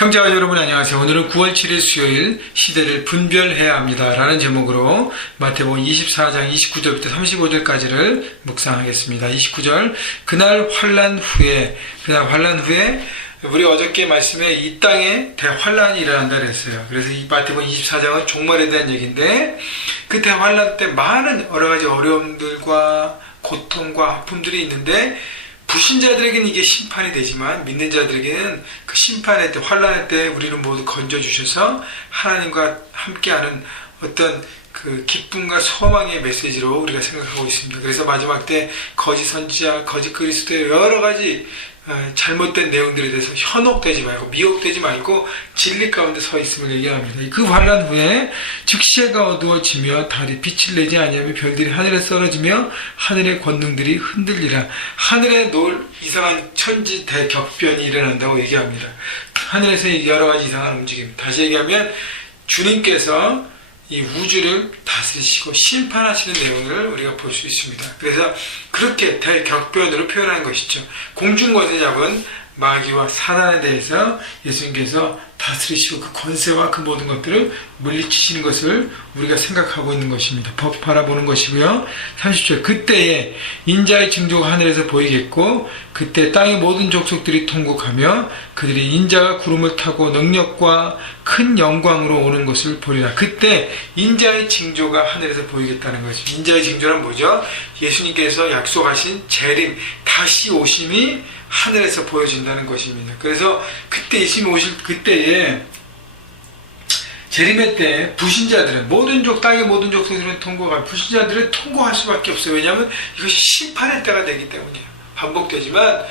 형제와 여러분 안녕하세요. 오늘은 9월 7일 수요일 시대를 분별해야 합니다 라는 제목으로 마태복음 24장 29절부터 35절까지를 묵상하겠습니다. 29절 그날 환난 후에 우리 어저께 말씀에 이 땅에 대환난이 일어난다 그랬어요. 그래서 이 마태복음 24장은 종말에 대한 얘기인데 그 대환난 때 많은 여러 가지 어려움들과 고통과 아픔들이 있는데 불신자들에게는 이게 심판이 되지만 믿는 자들에게는 그 심판의 때, 환난의 때 우리를 모두 건져주셔서 하나님과 함께하는 어떤 그 기쁨과 소망의 메시지로 우리가 생각하고 있습니다. 그래서 마지막 때 거짓 선지자, 거짓 그리스도의 여러 가지 잘못된 내용들에 대해서 현혹되지 말고 미혹되지 말고 진리 가운데 서 있음을 얘기합니다. 그 환난 후에 즉시 해가 어두워지며 달이 빛을 내지 아니하며 별들이 하늘에 떨어지며 하늘의 권능들이 흔들리라. 하늘에 놓을 이상한 천지 대격변이 일어난다고 얘기합니다. 하늘에서 여러 가지 이상한 움직임. 다시 얘기하면 주님께서 이 우주를 다스리시고 심판하시는 내용을 우리가 볼 수 있습니다. 그래서 그렇게 대격변으로 표현하는 것이죠. 공중권세 잡은 마귀와 사단에 대해서 예수님께서 다스리시고 그 권세와 그 모든 것들을 물리치시는 것을 우리가 생각하고 있는 것입니다. 바라보는 것이고요. 30절 그때에 인자의 징조가 하늘에서 보이겠고 그때 땅의 모든 족속들이 통곡하며 그들이 인자가 구름을 타고 능력과 큰 영광으로 오는 것을 보리라. 그때 인자의 징조가 하늘에서 보이겠다는 것입니다. 인자의 징조란 뭐죠? 예수님께서 약속하신 재림, 다시 오심이 하늘에서 보여진다는 것입니다. 그래서 그때 예수님이 오실 그때에 재림의 때 불신자들은 땅의 모든 족속들은 통곡할 불신자들은 통곡할 수밖에 없어요. 왜냐하면 이것이 심판의 때가 되기 때문이에요. 반복되지만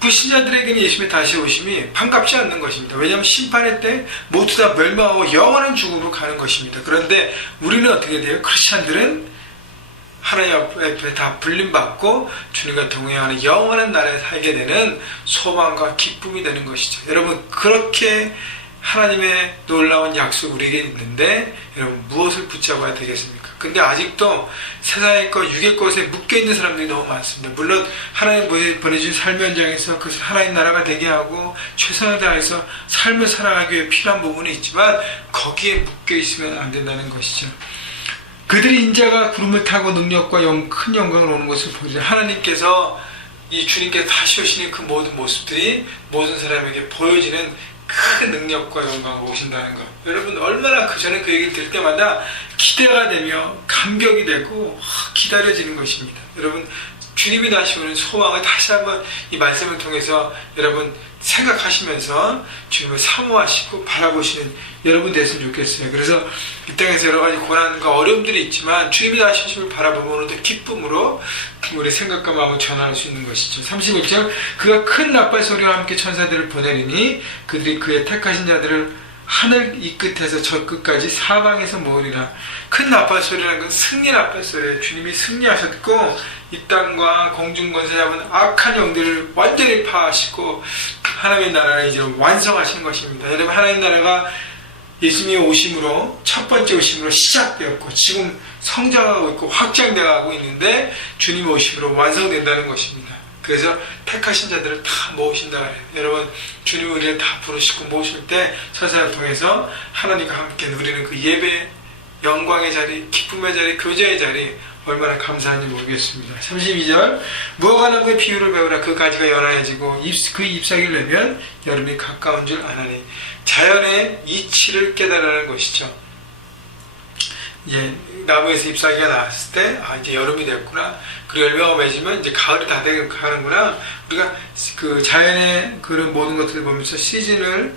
불신자들에게는 예수님의 다시 오심이 반갑지 않는 것입니다. 왜냐하면 심판의 때 모두 다 멸망하고 영원한 죽음으로 가는 것입니다. 그런데 우리는 어떻게 돼요? 크리스찬들은 하나님 앞에 다 불림받고 주님과 동행하는 영원한 나라에 살게 되는 소망과 기쁨이 되는 것이죠. 여러분 그렇게 하나님의 놀라운 약속 우리에게 있는데 여러분 무엇을 붙잡아야 되겠습니까? 근데 아직도 세상의 것, 육의 것에 묶여있는 사람들이 너무 많습니다. 물론 하나님 보내주신 삶의 현장에서 그것을 하나님 나라가 되게 하고 최선을 다해서 삶을 살아가기 위해 필요한 부분이 있지만 거기에 묶여있으면 안 된다는 것이죠. 그들이 인자가 구름을 타고 능력과 큰 영광을 오는 것을 보리라. 하나님께서 이 주님께서 다시 오시는 그 모든 모습들이 모든 사람에게 보여지는 큰 능력과 영광으로 오신다는 것. 여러분 얼마나 저는 그 얘기를 들을 때마다 기대가 되며 감격이 되고 기다려지는 것입니다. 여러분 주님이 다시 오는 소망을 다시 한번 이 말씀을 통해서 여러분 생각하시면서 주님을 사모하시고 바라보시는 여러분 됐으면 좋겠어요. 그래서 이 땅에서 여러 가지 고난과 어려움들이 있지만 주님이 다시 오심을 바라보면 오늘도 기쁨으로 우리 생각과 마음을 전할 수 있는 것이죠. 31절 그가 큰 나팔 소리와 함께 천사들을 보내리니 그들이 그의 택하신 자들을 하늘 이 끝에서 저 끝까지 사방에서 모으리라. 큰 나팔 소리라는 건 승리 나팔 소리예요. 주님이 승리하셨고 이 땅과 공중권세 잡은 악한 영들을 완전히 파하시고 하나님의 나라를 이제 완성하시는 것입니다. 여러분 하나님의 나라가 예수님의 오심으로 첫 번째 오심으로 시작되었고 지금 성장하고 있고 확장되어가고 있는데 주님의 오심으로 완성된다는 것입니다. 그래서 택하신 자들을 다 모으신다 그래요. 여러분 주님 우리를 다 부르시고 모으실 때 천사를 통해서 하나님과 함께 누리는 그 예배, 영광의 자리, 기쁨의 자리, 교제의 자리 얼마나 감사한지 모르겠습니다. 32절 무화과 나무의 비유를 배우라. 그 가지가 연하여지고 그 잎사귀를 내면 여름이 가까운 줄 아나니. 자연의 이치를 깨달으라는 것이죠. 이제 나무에서 잎사귀가 나왔을 때 이제 여름이 됐구나. 그리고 열매가 맺으면 이제 가을이 다 되게 가는구나. 우리가 그 자연의 그런 모든 것들을 보면서 시기를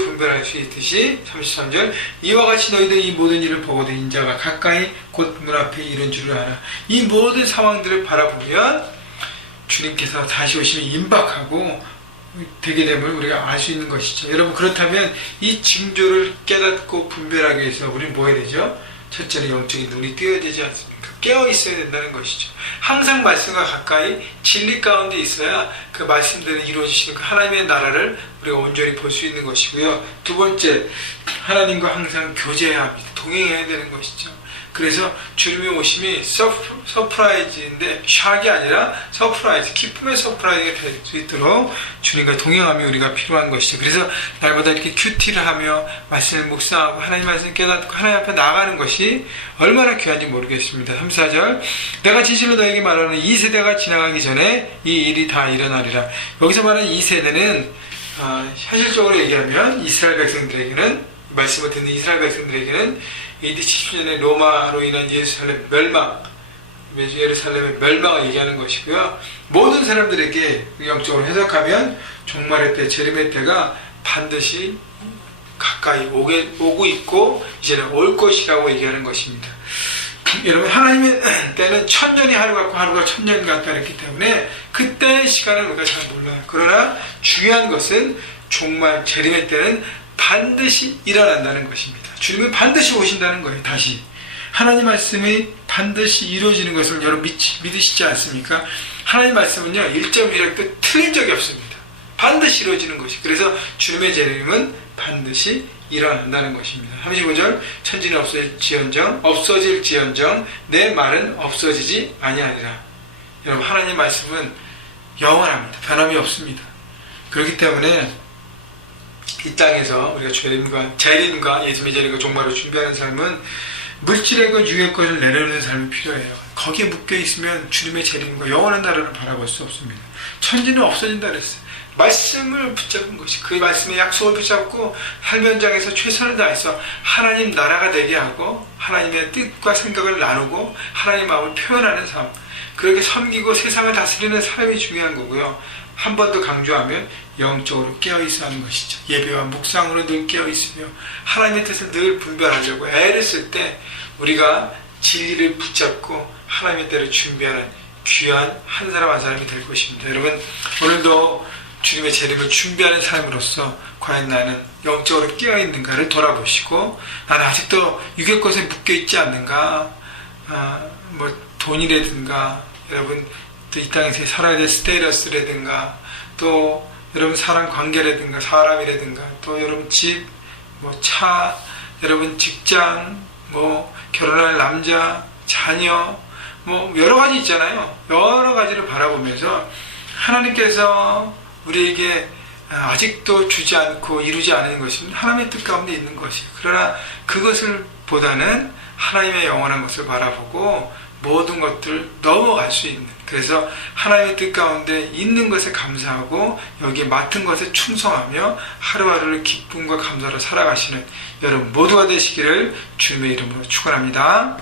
분별할 수 있듯이 33절 이와 같이 너희들 이 모든 일을 보고도 인자가 가까이 곧 문 앞에 이른 줄을 알아. 이 모든 상황들을 바라보면 주님께서 다시 오시면 임박하고 되게 됨을 우리가 알 수 있는 것이죠. 여러분 그렇다면 이 징조를 깨닫고 분별하기 위해서 우리는 뭐 해야 되죠? 첫째는 영적인 눈이 뜨여야 되지 않습니까? 깨어 있어야 된다는 것이죠. 항상 말씀과 가까이 진리 가운데 있어야 그 말씀들을 이루어지시는 그 하나님의 나라를 우리가 온전히 볼 수 있는 것이고요. 두 번째, 하나님과 항상 교제해야 합니다. 동행해야 되는 것이죠. 그래서 주님의 오심이 서프라이즈인데 샥이 아니라 서프라이즈, 기쁨의 서프라이즈가 될 수 있도록 주님과 동행함이 우리가 필요한 것이죠. 그래서 날마다 이렇게 큐티를 하며 말씀을 묵상하고 하나님 말씀을 깨닫고 하나님 앞에 나가는 것이 얼마나 귀한지 모르겠습니다. 3, 4절 내가 진실로 너에게 말하는 이 세대가 지나가기 전에 이 일이 다 일어나리라. 여기서 말하는 이 세대는 현실적으로 얘기하면 이스라엘 백성들에게는, 말씀을 듣는 이스라엘 백성들에게는 AD 70년에 로마로 인한 예루살렘 멸망, 예루살렘의 멸망을 얘기하는 것이고요. 모든 사람들에게 영적으로 해석하면 종말의 때, 재림의 때가 반드시 가까이 오고 있고 이제는 올 것이라고 얘기하는 것입니다. 여러분, 하나님의 때는 천년이 하루 같고 하루가 천년 같다 그랬기 때문에 그때의 시간을 우리가 잘 몰라요. 그러나 중요한 것은 종말 재림의 때는 반드시 일어난다는 것입니다. 주님은 반드시 오신다는 거예요. 다시 하나님 말씀이 반드시 이루어지는 것을 여러분 믿으시지 않습니까? 하나님 말씀은요 1.1핵도 틀린 적이 없습니다. 반드시 이루어지는 것이. 그래서 주님의 재림은 반드시 일어난다는 것입니다. 35절 천지는 없어질지언정 내 말은 없어지지 아니하리라. 여러분, 하나님 말씀은 영원합니다. 변함이 없습니다. 그렇기 때문에 이 땅에서 우리가 재림과 예수님의 재림과 종말을 준비하는 삶은 물질의 것, 육의 것을 내려놓는 삶이 필요해요. 거기에 묶여있으면 주님의 재림과 영원한 나라를 바라볼 수 없습니다. 천지는 없어진다 그랬어요. 말씀을 붙잡은 것이, 그 말씀의 약속을 붙잡고 삶의 현장에서 최선을 다해서 하나님 나라가 되게 하고 하나님의 뜻과 생각을 나누고 하나님 마음을 표현하는 삶, 그렇게 섬기고 세상을 다스리는 삶이 중요한 거고요. 한 번 더 강조하면 영적으로 깨어있어 하는 것이죠. 예배와 묵상으로 늘 깨어있으며 하나님의 뜻을 늘 분별하려고 애를 쓸 때 우리가 진리를 붙잡고 하나님의 때를 준비하는 귀한 한 사람 한 사람이 될 것입니다. 여러분, 오늘도 주님의 재림을 준비하는 삶으로서 과연 나는 영적으로 깨어있는가를 돌아보시고, 나는 아직도 육의 것에 묶여있지 않는가, 돈이라든가, 여러분 또 이 땅에서 살아야 될 스테이러스라든가, 또 여러분 사람 관계라든가 사람이라든가, 또 여러분 집, 차, 여러분 직장, 결혼할 남자, 자녀, 여러 가지 있잖아요. 여러 가지를 바라보면서 하나님께서 우리에게 아직도 주지 않고 이루지 않은 것은 하나님의 뜻 가운데 있는 것이에요. 그러나 그것을 보다는 하나님의 영원한 것을 바라보고 모든 것들 넘어갈 수 있는, 그래서 하나님의 뜻 가운데 있는 것에 감사하고 여기에 맡은 것에 충성하며 하루하루를 기쁨과 감사로 살아가시는 여러분 모두가 되시기를 주님의 이름으로 축원합니다.